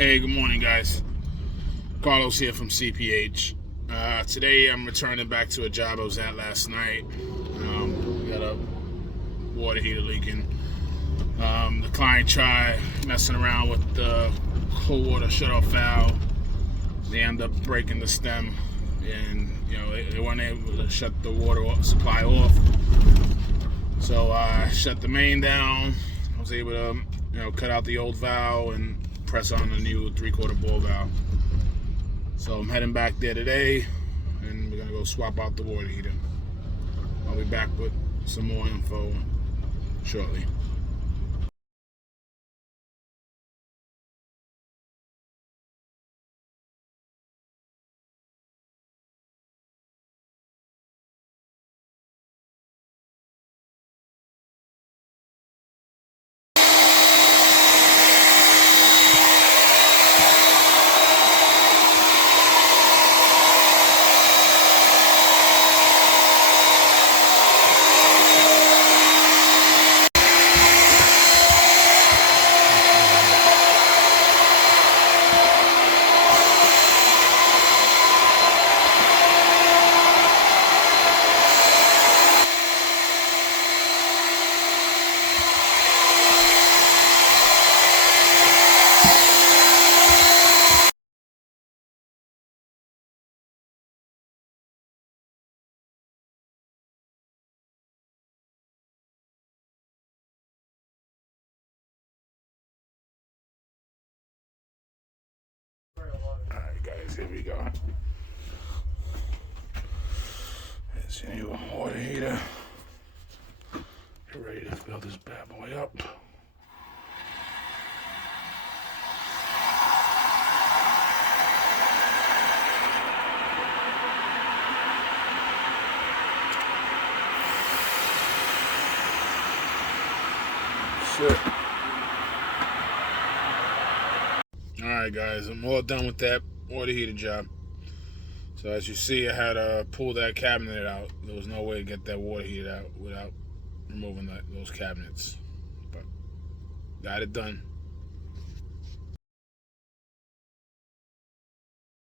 Hey, good morning, guys. Carlos here from CPH. Today I'm returning back to a job I was at last night. We got a water heater leaking. The client tried messing around with the cold water shutoff valve. They ended up breaking the stem, and they weren't able to shut the water supply off. So I shut the main down. I was able to cut out the old valve and press on the new 3/4 bore valve. So I'm heading back there today, and we're gonna go swap out the water heater. I'll be back with some more info shortly. Alright guys, here we go. It's a new water heater. Get ready to fill this bad boy up. Shit. Alright guys, I'm all done with that water heater job. So as you see, I had to pull that cabinet out. There was no way to get that water heater out without removing those cabinets. But got it done.